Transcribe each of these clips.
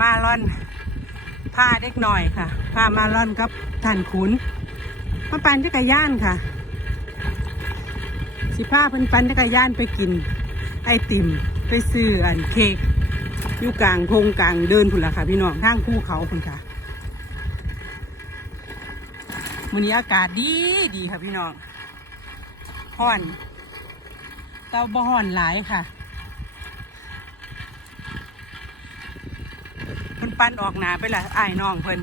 มาล่อนพาเด็กหน่อยค่ะพามาล่อนกับท่านขุนมาปั่นจักรยานค่ะ สิพาเพิ่นปั่นจักรยานไปกิน ไอติมไปซื้ออันเค้กอยู่กลางพงกลางเดินพุ่นละค่ะ พี่น้องทางภูเขาพุ่นค่ะมื้อนี้อากาศดีดีค่ะพี่น้องฮ้อนเตาบ่ฮ้อนหลายค่ะ เพิ่น ปั้นออกหนาไปละอ้ายน้องเพิ่น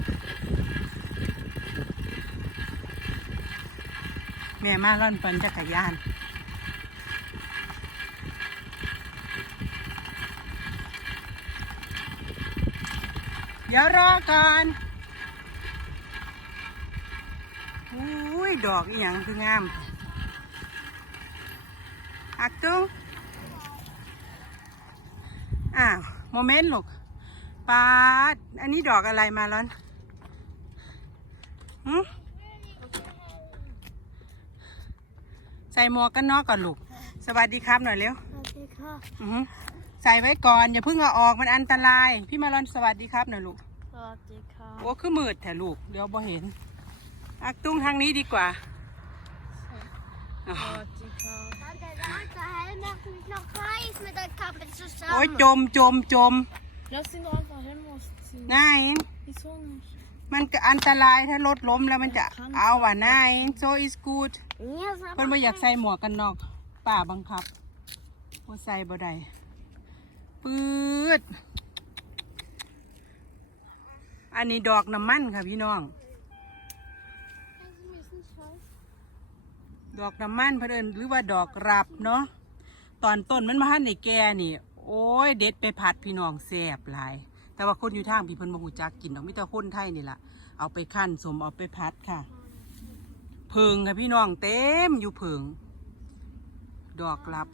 แม่มาล่อนปั่นจักรยานเดี๋ยวรอก่อนอุ้ย ดอกอีหยังคืองามอักจุงอ้าวโมเมนต์ลูก ปาดอันนี้ดอกอะไรมาล้อนหึใส่หมวกกันน็อกก่อนลูก สวัสดีครับหน่อยเร็วสวัสดีค่ะอือหือใส่ไว้ก่อนอย่าเพิ่งเอาออกมันอันตราย พี่มาลอนสวัสดีครับหน่อยลูก สวัสดีค่ะโอ้คือมืดแถลูก เดี๋ยวบ่เห็น อักตุ้งทางนี้ดีกว่าอ๋อสวัสดีค่ะ Danke, danke. Helm macht mich noch heiß mit der Kappe โอ้ย zusammen. จมจมจม Lass ihn doch einfach hin ausziehen. นาย Wieso nicht? มันก็อันตรายถ้ารถล้มแล้วมันจะเอาว่ะนาย so is good Mir ist เพิ่น aber บ่อยากใส่หมวกกันน็อกป้าบังคับบ่ใส่บ่ได้ปื๊ดอันนี้ดอกน้ำมันค่ะพี่น้อง ดอกน้ำมันเพื่นเอนหรือว่าดอกรับเนาะตอนต้นมันมาหันในแก่นี่ โอ้ยเด็ดไปผัดพี่น้องแซ่บหลาย แต่ว่าคนอยู่ทางพี่เพิ่นบ่ฮู้จักกินดอกมีแต่คนไทยนี่ล่ะเอาไปคั่นสมเอาไปผัดค่ะ เพิงค่ะพี่น้องเต็มอยู่เพิง ดอกรับ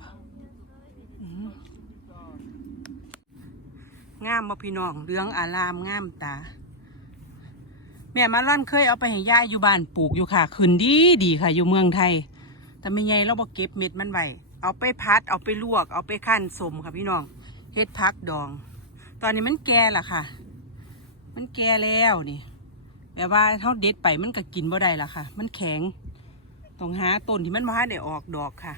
งามบ่พี่น้องเหลืองอารามงามตา แม่มาล่อนเคยเอาไปให้ย่าอยู่บ้านปลูกอยู่ค่ะ ขึ้นดีดีค่ะ อยู่เมืองไทย แต่ไม่ไงเราบอกเก็บเม็ดมันไว้ เอาไปพัด เอาไปลวก เอาไปขั้นสมค่ะพี่น้องเฮ็ดพักดอง ตอนนี้มันแก่ละค่ะ มันแก่แล้วนี่แบบว่าเขาเด็ดไปมันก็กินบ่ได้ละค่ะ มันแข็งต้องหาต้นที่มันมาได้ออกดอกค่ะ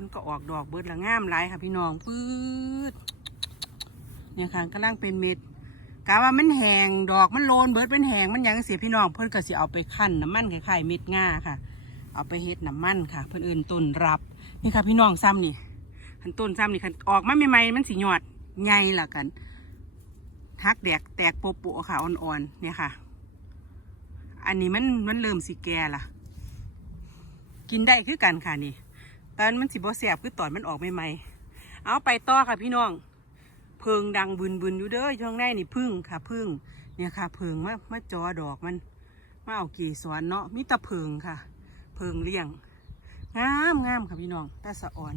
มันก็ออกดอกเบิดละงามหลายค่ะ พี่น้องปื๊ดเนี่ยค่ะกำลังเป็นเม็ดกะว่ามันแหงดอกมันโลนเบิดเป็นแหงมันยังเสียพี่น้องเพิ่นก็สิเอาไปคั่นน้ำมันคล้ายๆเม็ดง่าค่ะ เอาไปเฮ็ดน้ำมันค่ะ เพิ่อนอื่นต้นรับ นี่ค่ะพี่น้องซ้ำนี่คันต้นซ้ำนี่คันออกมาใหม่ๆมันสิยอดใหญ่ละกันทักแดกแตกโปโปะค่ะอ่อนๆเนี่ยค่ะ อันนี้มันมันเริ่มสิแก่ละกินได้คือกันค่ะนี่ ตอนมันสิบ่แสบคือตอนมันออกใหม่ๆเอาไปต่อค่ะพี่น้องเพิงดังบึนบึนอยู่เด้อช่วงในนี่พึ่งค่ะ พึ่งเนี่ยค่ะ เพิงมามาจอดอกมันมาเอากีสวนเนาะมีตะเพิงค่ะ เพิงเลี้ยง งามงามค่ะพี่น้องตาสะอ่อน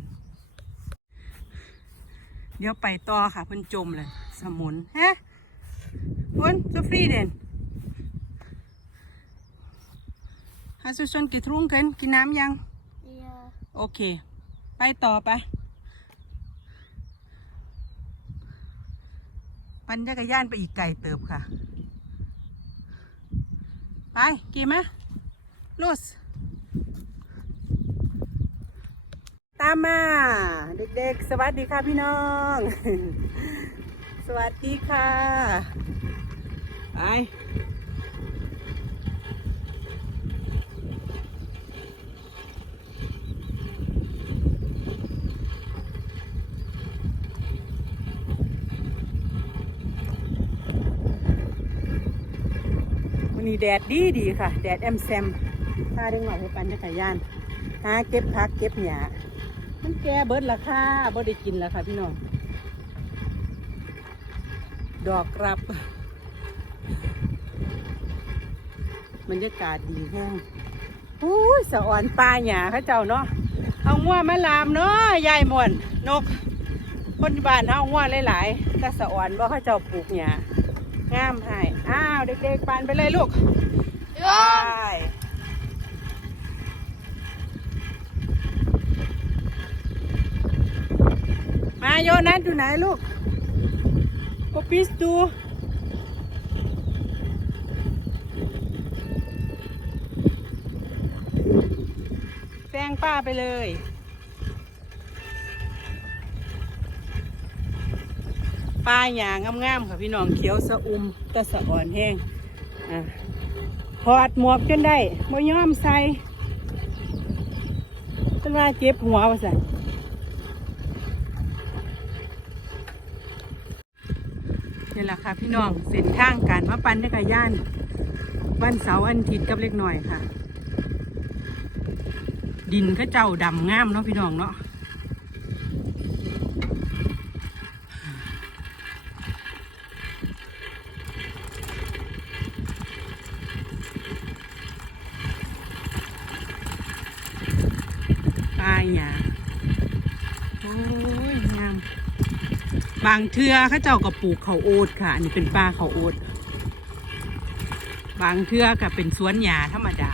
เดี๋ยวไปต่อค่ะเพิ่นจมเลย สมุนฮะคุณซูฟรีเดนฮัสซุนกิทรุงกันกินน้ำยัง Ja. โอเค ไปต่อไปปั่นจักรยานไปอีกไกลเติบค่ะ ไป กี่ไหมลุสตามมา เด็กๆ สวัสดีค่ะพี่น้อง สวัสดีค่ะไปวันนี้แดดดีดีค่ะ แดดแอมแซมพาเด็กหน่อยไปปั่นจักรยานหาเก็บผักเก็บหญ้า มันแก่เบิดราคาบ่ได้กินแล้วค่ะพี่น้อง ดอกรับบรรยากาศดีแห้งอุ้ยสะอ่อนปลาหญ้าเขาเจ้าเนาะ เอางัวมาลามเนาะยายหมวนนก คนที่บ้านเอางัวหลายๆแต่สะอ่อนว่าเขาเจ้าปลูกหญ้างามให้ อ้าว เด็กๆปั่นไปเลยลูกไป มาโยนัทอยู่ไหนลูกโป bist du แซงป้าไปเลยป้าหยางงามๆค่ะพี่น้องเขียวสะอุมตะสะอ่อนแห้งอะถอดหมวกจนได้บ่ยอมใส่จนว่าเจ็บหัวว่าสั่นนี่แหละ ค่ะ พี่น้องเส้นทางการมาปั่นจักรยานวันเสาร์อันอาทิตย์กับเล็กหน่อยค่ะ ดินก็เจ้าดำงามเนาะพี่น้องเนาะ ปลายหยาโอ้ยงาม บางเทือเขาเจ้าก็ปลูกเขาโอ๊ตค่ะ อันนี้เป็นป้าเขาโอ๊ตบางเทือก็เป็นสวนหญ้าธรรมดา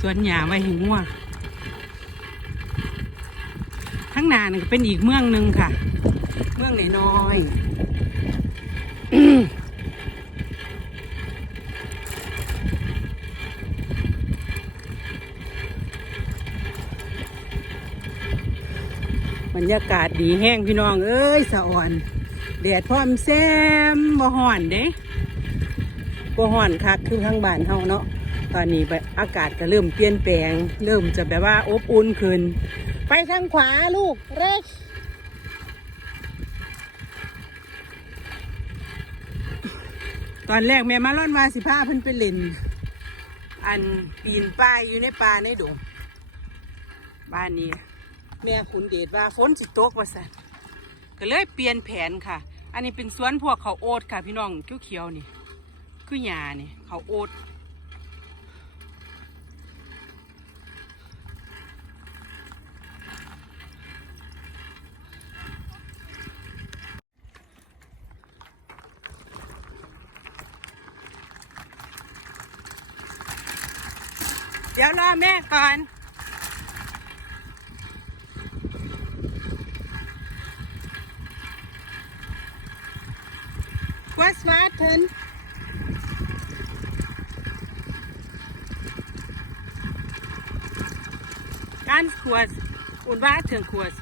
สวนหญ้าไว้ให้ง่วทั้างหนานก็เป็นอีกเมืองหนึ่งค่ะ เมืองน้อยๆอื้อบ รยากาศดีแห้งพี่น้อง เอ้ยสะอ่อนแดดพร้อมแซมบ่ห่อนเด้บ่ห่อนคักคือทางบ้านเฮาเนาะตอนนี้แบบอากาศก็เริ่มเปลี่ยนแปลง เริ่มจะแบบว่าอบอุ่นขึ้น ไปทางขวาลูกเร็กตอนแรกแม่มาล่อนมาสิพาเพิ่นไปเล่น อันปีนป้ายอยู่ในป่าในดงบ้านนี้ แม่ขุนเดชว่าฝนสิตกว่าสันก็เลยเปลี่ยนแผนค่ะ อันนี้เป็นสวนพวกเขาโอ๊ตค่ะพี่น้องเขียวๆนี่ คือหญ้านี่เขาโอ๊ตเดี๋ยวรอแม่ก่อน Was warten? Ganz kurz. Und warten kurz.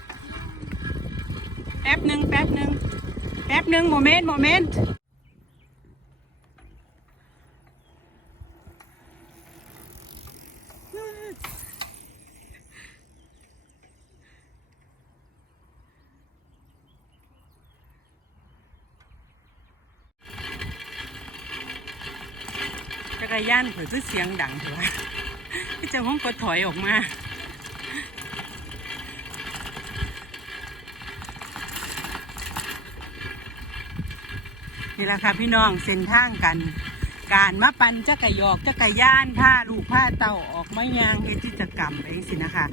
แป๊บหนึ่งแป๊บหนึ่งแป๊บหนึ่งโมเมนต์โมเมนต์จักร ยานเผยคือเสียงดังเถอะพี่เจ้าห้องก็ถอยออกมา นี่แหละค่ะพี่น้องเส้นทางกัน การมาปั่นจักรยอกจักรยานผ้าลูกผ้าเต่าออกไมายางเฮ็ดกิจกรรมไปสินะคะ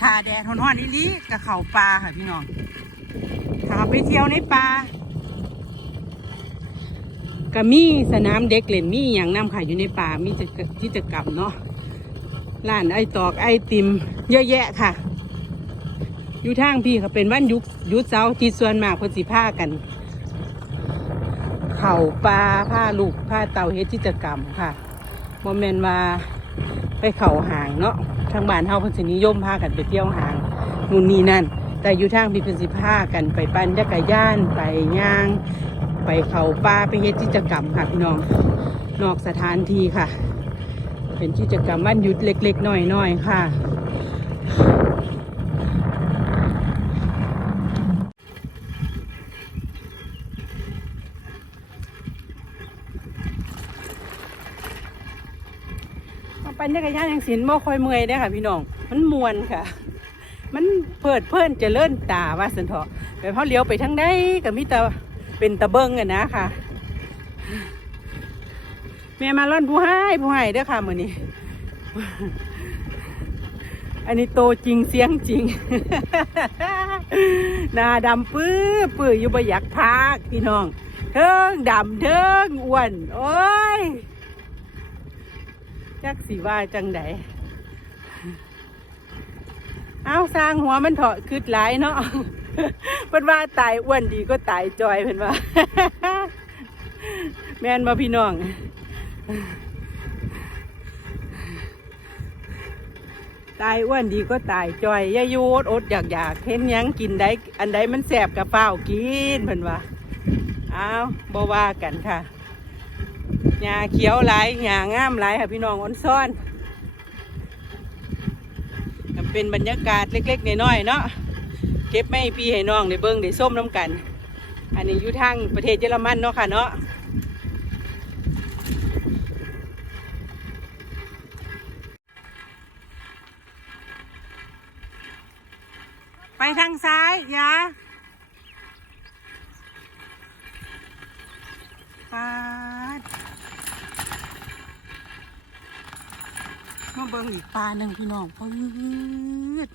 ถ้าแดดร้อนๆนี่กับเขาปลาค่ะพี่น้องถ้าไปเที่ยวในป่า ก็มีสนามเด็กเล่นมีอย่างน้ำค่ะอยู่ในป่ามีกิจกรรมเนาะร้านไอตอกไอติม เยอะแยะค่ะ อยู่ทางพี่เขาเป็นวันยุดหยุดเสาร์อาที่ส่วนมากคนสิผ้ากัน เข่าปลาผ้าลูกผ้าเต่าเฮ็ดกิจกรรมค่ะโมเมนว่าไปเข่าห่างเนาะทางบ้านเฮาเพิ่นสินิยมพากันไปเที่ยวห่างนู่นนี่นั่น แต่อยู่ทางพี่เพิ่นสิพากันไปปั่นจักรยานไปย่าง ไปเขาปลาไปเฮ็ดกิจกรรมค่ะพี่น้องนอกสถานที่ค่ะ เป็นกิจกรรมวันหยุดเล็กๆน้อยๆค่ะมาปั่นจักรยานยังสินบ่ค่อยเมื่อยได้ค่ะ พี่น้อง มันมวนค่ะมันเพิดเพลินเจริญตาว่าสันเถาะไปพอเลี้ยวไปทางใดก็มีแต่ เป็นตะเบิงอะนะค่ะแม่มาล่อนผู้ให้ผู้ให้เด้อค่ะมือนี้ อันนี้โตจริงเสียงจริงหน้าดำปื้อปื้ออยู่บ่อยากพักพี่น้องเทิงดำเทิงอ้วน โอ้ยจักสีว่าจังได เอาสร้างหัวมันเถาะคืดหลายเนาะเพิ่นว่าตายอ้วนดีก็ตายจอยเพิ่นว่า แม่นบ่พี่น้องตายอ้วนดีก็ตายจอยย่ายูดอดอยากอยากเห็นยังกินได้อันใดมันแสบกับเฝ้ากินเพิ่นว่าเอาบ่ว่ากันค่ะหญ้าเขียวหลายหญ้างามหลายค่ะพี่น้องอ่อนซ่อน เป็นบรรยากาศเล็กๆน้อยๆเนาะเก็บไม่พี่ให้น้องได้เบิ่งได้ส้มน้ำกัน อันนี้อยู่ทางประเทศเยอรมันเนาะค่ะเนาะไปทางซ้ายอยาปาด มาเบิ่งอีกปลาหนึ่งพี่น้องปืด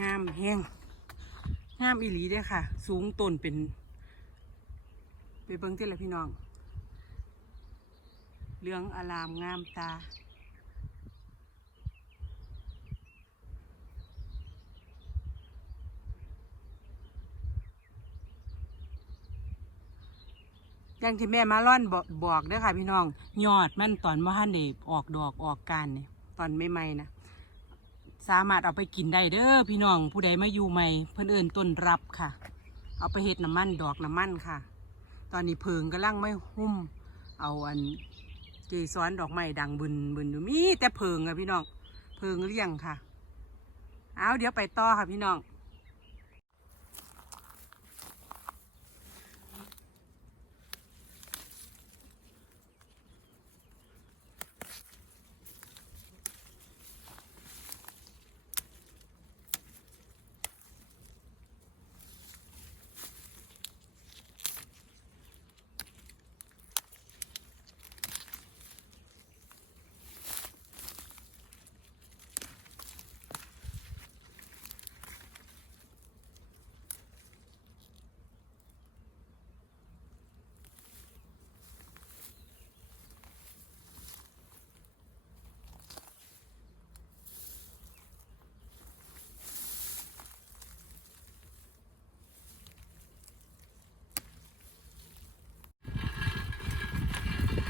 งามแห้งงามอีหลีเด้อค่ะ สูงต้นเป็น ไปเบิ่งที่ละพี่น้อง เรืองอลามงามตา อย่างที่แม่มาล่อนบอกบอกเด้อค่ะพี่น้อง ยอดมันตอนว่าท่านเด็ออกดอกออกการเนี่ยตอนใหม่ๆนะสามารถเอาไปกินได้เด้อพี่น้องผู้ใดมาอยู่ใหม่เพื่อนเอื่นต้นรับค่ะ เอาไปเฮ็ดน้ำมันดอกน้ำมันค่ะ ตอนนี้เพิงกำลังไม่หุ้ม เอาอันเกสรดอกไม้ดังบึนบึนอยู่มีแต่เพิงอะพี่น้องเพิงเลี้ยงค่ะ เอาเดี๋ยวไปต่อค่ะพี่น้อง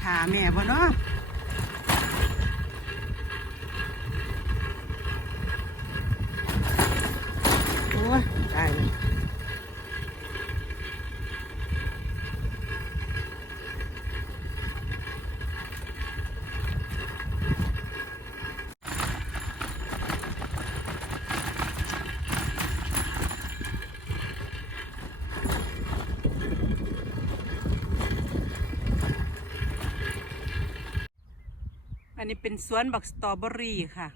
ถาแม่บ่เนาะโอ้ยตายเลยอันนี้เป็น สวนบักสตรอเบอรี่ค่ะ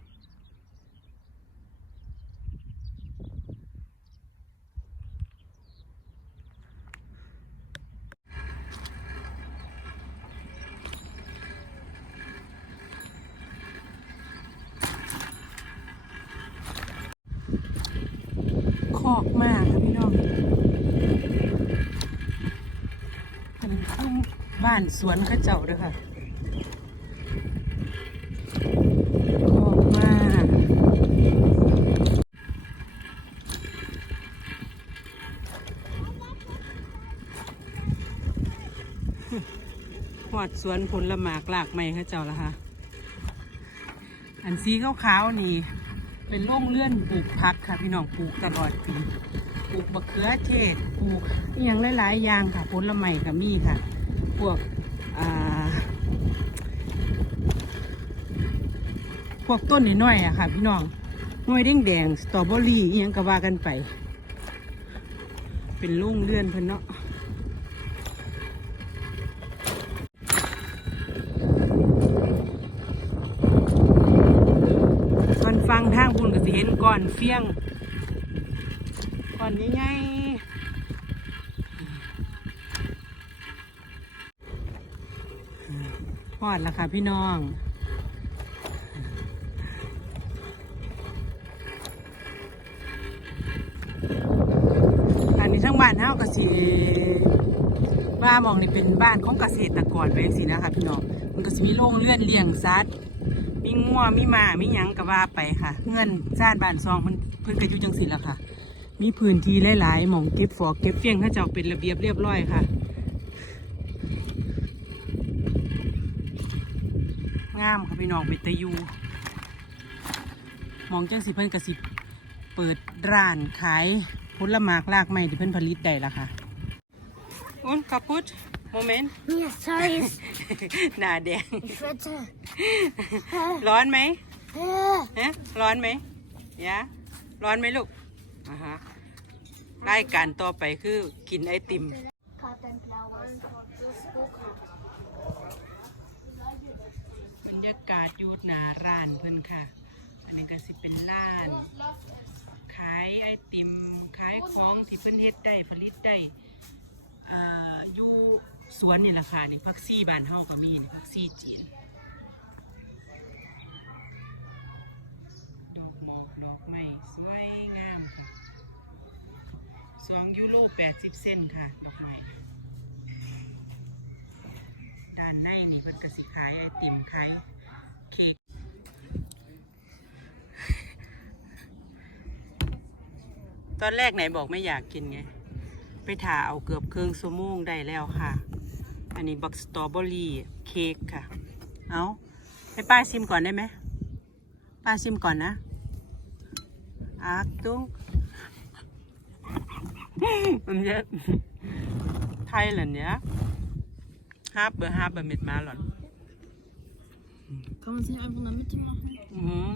คอกมากค่ะพี่น้องอันนี้คือบ้านสวนข้าเจ้าด้วยค่ะ ดสวนผลหมากลากไม้เขาเจ้าละค่ะ อันสีขาวๆนี่ เป็นโร่งเลื่อนปลูกผักค่ะ พี่น้องปลูกตลอดปีปลูกมะเขือเทศปลูกอย่างหลายๆอย่างค่ะผลละไม้ก็มีค่ะ พวกพวกต้นน้อยๆอะค่ะ พี่น้องหน่วยแดงแดงสตรอเบอรี่อิหยังก็ว่ากันไป เป็นโร่งเลื่อนเพิ่นเนาะ ก็สิเห็นก้อนเฟี้ยงก้อนใหญ่ๆพอดแล้วค่ะพี่น้องอันนี้ทั้งบ้านเฮาก็สิว่ามองนี่เป็นบ้านของเกษตรกรไว้สินะคะพี่น้องมันก็สิมีโรงเลื่อนเลี้ยงสัตว์ มีงัวมีหมามีหยังก็ว่าไปค่ะ เงื่อนซ่านบ้านซองมันเพิ่นก็อยู่จังสิละค่ะ มีพื้นที่หลายๆหม่องเก็บฟอกเก็บเฟี้ยงเขาเจ้าเป็นระเบียบเรียบร้อยค่ะ งามค่ะพี่น้องเป็นตะยูหมองจังสิเพิ่นก็สิเปิดร้านขายผลไม้รากไม้ที่เพิ่นผลิตได้ละค่ะอุ้นกระพุดโมเมนต์ Mir sorry. หน้าแดง Ich wette. ร้อนไหมฮะร้อนไหมยะร้อนไหมลูกอ่าฮะรายการต่อไปคือกินไอติม บรรยากาศยูดหนาร้านเพิ่อนค่ะ อันนี้ก็สิเป็นร้าน ขายไอติม ขายของที่เพิ่อนเฮ็ดได้ผลิตได้อ่ายู่สวนนี่แหละค่ะนี่พักซี่บานเฮาก็มีนี่พักซี่จีน ดอกหมอกดอกไม้สวยงามค่ะสองยูโรแปดสิบเซนค่ะ ดอกไม้ด้านในนี่เพิ่นก็สิขายไอติมขายเค้กตอนแรกไหนบอกไม่อยากกินไง ไปถ่าเอาเกือบเครึ่องชั่งได้แล้วค่ะ อันนี้บักสตรอเบอรี่เค้กค่ะ เอาให้ป้าชิมก่อนได้ไหมป้าชิมก่อนนะ อักตุ้งมันเยอะไทยเหรอเนี่ยฮาบเบอร์ฮาบเบอร์มิดมาหรอน Kann man es nicht einfach in der Mitte machen? อือหือ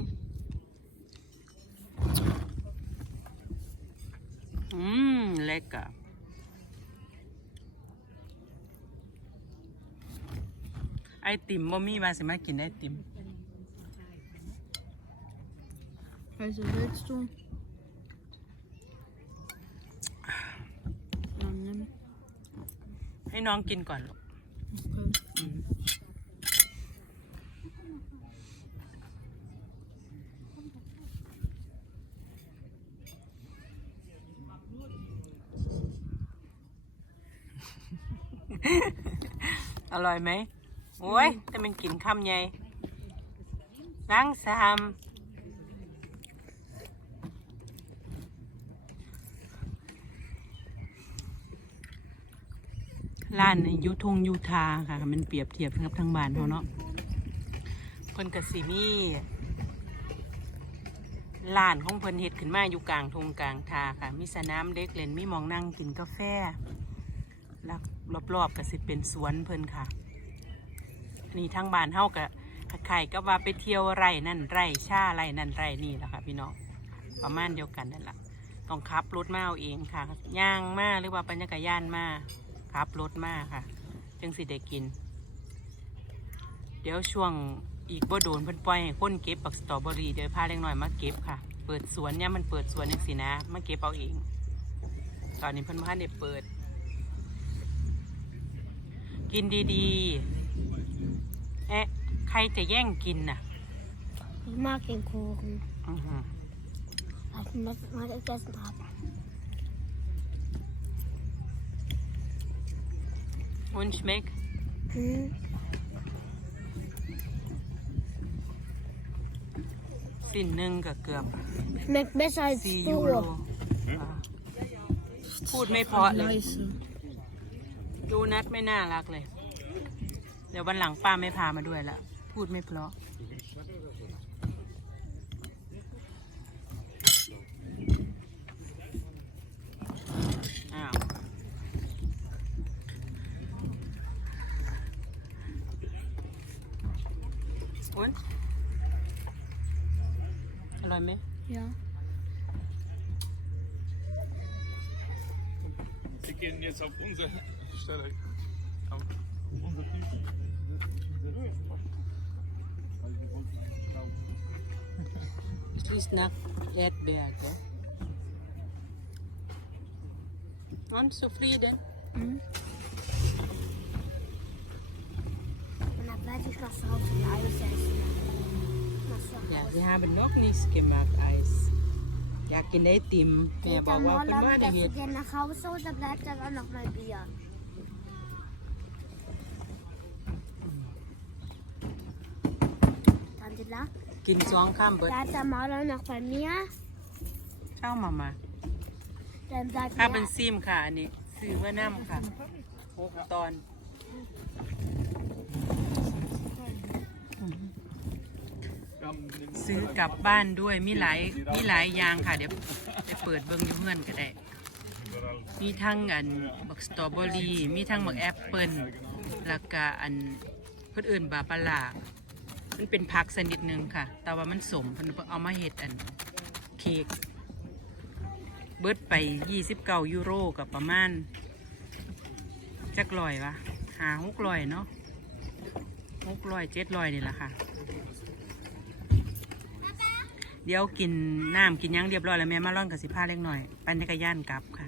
อืมเล็กอะไอติมบ่มีว่าสิมากินไอติม Welche willst du? Ja, nimm. ให้น้องกินก่อนลูก Okay. อืมอร่อยไหมโอ้ย แต่มันกินคำใหญ่นั่งสาม ร้านยุทงยูทาค่ะ มันเปรียบเทียบกับทางบ้านเขาเนาะเพิ่นกสิมีร้านของเพิ่นเฮ็ดขึ้นมาอยู่กลางทงกลางทาค่ะ มีสนามเด็กเล่นมีมองนั่งกินกาแฟแล้วรอบๆก็สิเป็นสวนเพิ่นค่ะนี่ทางบ้านเฮาก็คล้ายๆก็ว่าไปเที่ยวไร่นั่นไร่ชาไร่นั่นไร่นี่แหละค่ะพี่น้องประมาณเดียวกันนั่นแหละต้องขับรถมาเอาเองค่ะย่างมาหรือว่าปัญญากยานมา ขับรถมาค่ะ จึงสิได้กิน เดี๋ยวช่วงอีกบ่โดนเพิ่นปล่อยให้คนเก็บบักสตรอเบอรี่เดี๋ยวพาเล็กน้อยมาเก็บค่ะ เปิดสวนเนี่ยมันเปิดสวนอย่างสินะมาเก็บเอาเอง ตอนนี้เพิ่นมาได้เปิด กินดีๆเอ๊ะใครจะแย่งกินน่ะ Ich mag den Kuchen. อือหือ Was ich letztes Mal gegessen habe. Und schmeckt? Hm. สิ้นหนึ่งก็เกือบ Schmeckt besser als สี่ยูโร du. อ่าพูดไม่เพราะเลย Scheiße. ดูนัดไม่น่ารักเลย เดี๋ยววันหลังป้าไม่พามาด้วยละ พูดไม่เพราะ onze stelling. Nou, onze. Het is naar Redbergen. Want tevreden? Mm. Na welche Klasse Eis essen? Ja, wir haben noch nichts gemacht, Eis. อยากกินไอติมแม่ Geht บอก der ว่าเป็นว่า Morgen ได้ gehst เห็ du ด dir nach Hause oder bleibt da dann noch mal Bier? là. กินสองข้ามเบิด Da hat der Maler noch bei mir. เช่ามามา Dann sagt ค่า er, เป็นซิมค่ะอันนี้ซื้อมาน้ำค่ะหกตอน ซื้อกลับบ้านด้วยมีหลายมีหลายอย่างค่ะ เดี๋ยวไปเปิดเบิ้งอยูเพื่อนก็ได้ มีทั้งอันบักสตรอเบอรี่มีทั้งบักแอปเปิลแล้วก็อันเพื่นอื่นบาปลาร้ามันเป็นผักชนิดหนึ่งค่ะ แต่ว่ามันสมพิ่นเอามาเฮ็ดอันเค้กเบิดไป29ยูโรกับประมาณจักลอยวะหาหกลอยเนาะหกลอยเจ็ดลอยนี่แหละค่ะ เดี๋ยวกินน้ำกินยังเรียบร้อยแล้วแม่มาร่อนกับสิผ้าเล็กหน่อย ปั่นจักรยานกลับค่ะ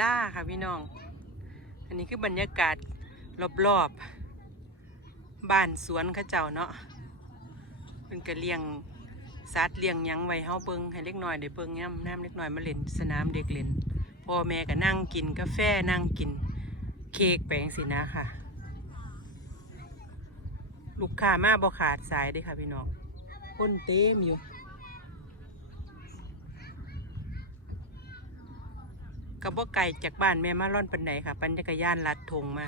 ล่าค่ะพี่น้อง อันนี้คือบรรยากาศรอบๆบ้านสวนข้าเจ้าเนาะเป็นกระเลียงสัตว์เลี้ยงยังไว้เฮาเบิงให้เล็กน้อยได้เบิงย่ำน้ำเล็กน้อยมาเล่นสนามเด็กเล่นพ่อแม่ก็นั่งกินกาแฟนั่งกินเค้กแปงสินะค่ะ ลูกค้ามาบ่ขาดสายเด้ค่ะพี่น้องคนเต็มอยู่ กระบ่ไก่จากบ้านแม่มาร่อนปันไดค่ะ ปั่นจักรยานลัดทงมา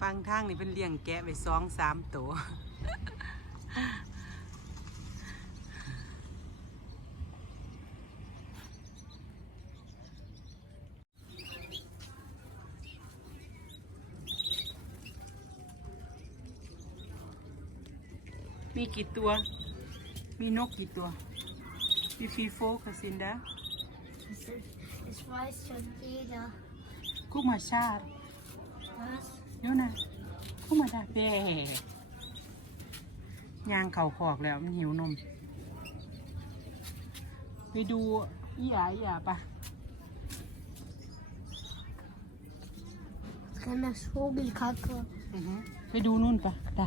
ฟังทางนี่เป็นเลี้ยงแกะไปสองสามตัว มีกี่ตัว มีนกกี่ตัว มีฟีโฟกับซินดา es, ist, es weiß schon jeder. กุมาชาติ Was? เดี๋ยวนะกุมาดาเบ้ย่างเข่าขอกแล้วมันหิวนม ไปดูอีหยาอีหยาปะ Drin ist Vogelkacke. อือฮึไปดูนู่นปะตา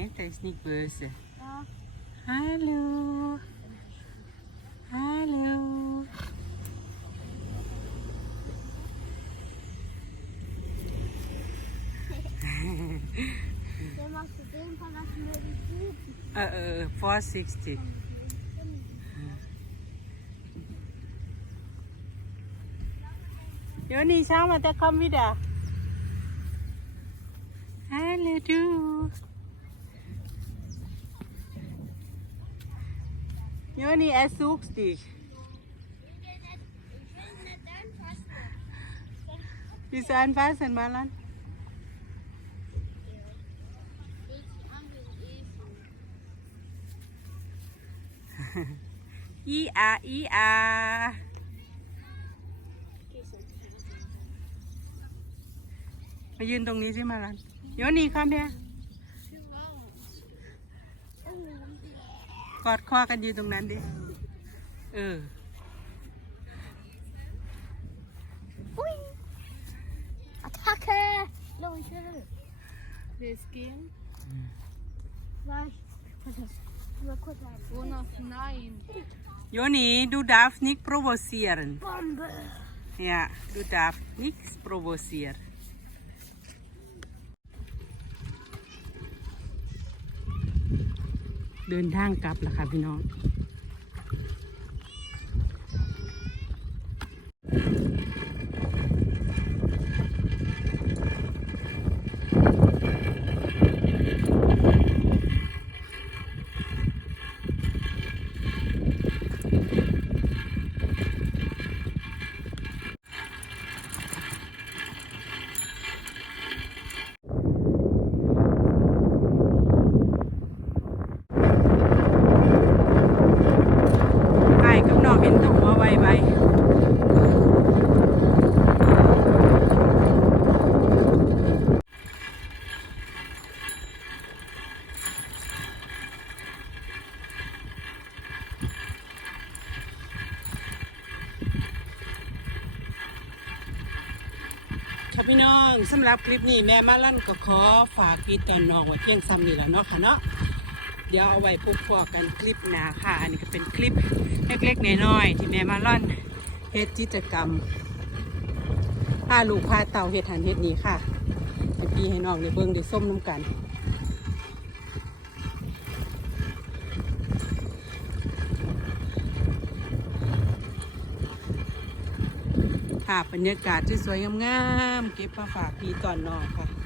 Nein, der ist nicht böse. Ja. Hallo. Hallo. Der macht zu dem verlassen wir die Tüten. Äh, äh, vorsichtig. Joni, schau mal, der kommt wieder. Joni, er sucht dich. Willst du anfassen, Marlon? Ia, ia. Ma ยืนตรงนี้สิมาลัน กอดคอกันยืนตรงนั้นดิ เออ Hui. Attacke! Leute. Willst gehen? Was? Was ist das? Mal kurz ein. Jonas, nein. Joni, du darfst nicht provozieren. Bombe! Ja, du darfst nichts provozieren. เดินทางกลับแล้วค่ะพี่น้อง พี่น้องสำหรับคลิปนี้แม่มาลั่นก็ขอฝากพี่ตอนน้องไว้เพียงซ้ำนี่แหละเนาะค่ะเนาะเดี๋ยวเอาไว้พบพอกันคลิปหน้าค่ะ อันนี้ก็เป็นคลิปเล็กๆน้อยๆที่แม่มาลั่นเฮ็ดกิจกรรมพาลูกพาเต่าเฮ็ดหันเฮ็ดนี้ค่ะให้พี่ให้น้องได้เบิ่งได้ส้มน้ำกัน ภาพบรรยากาศที่สวยงามๆเก็บมาฝากพี่ตอนน้องค่ะ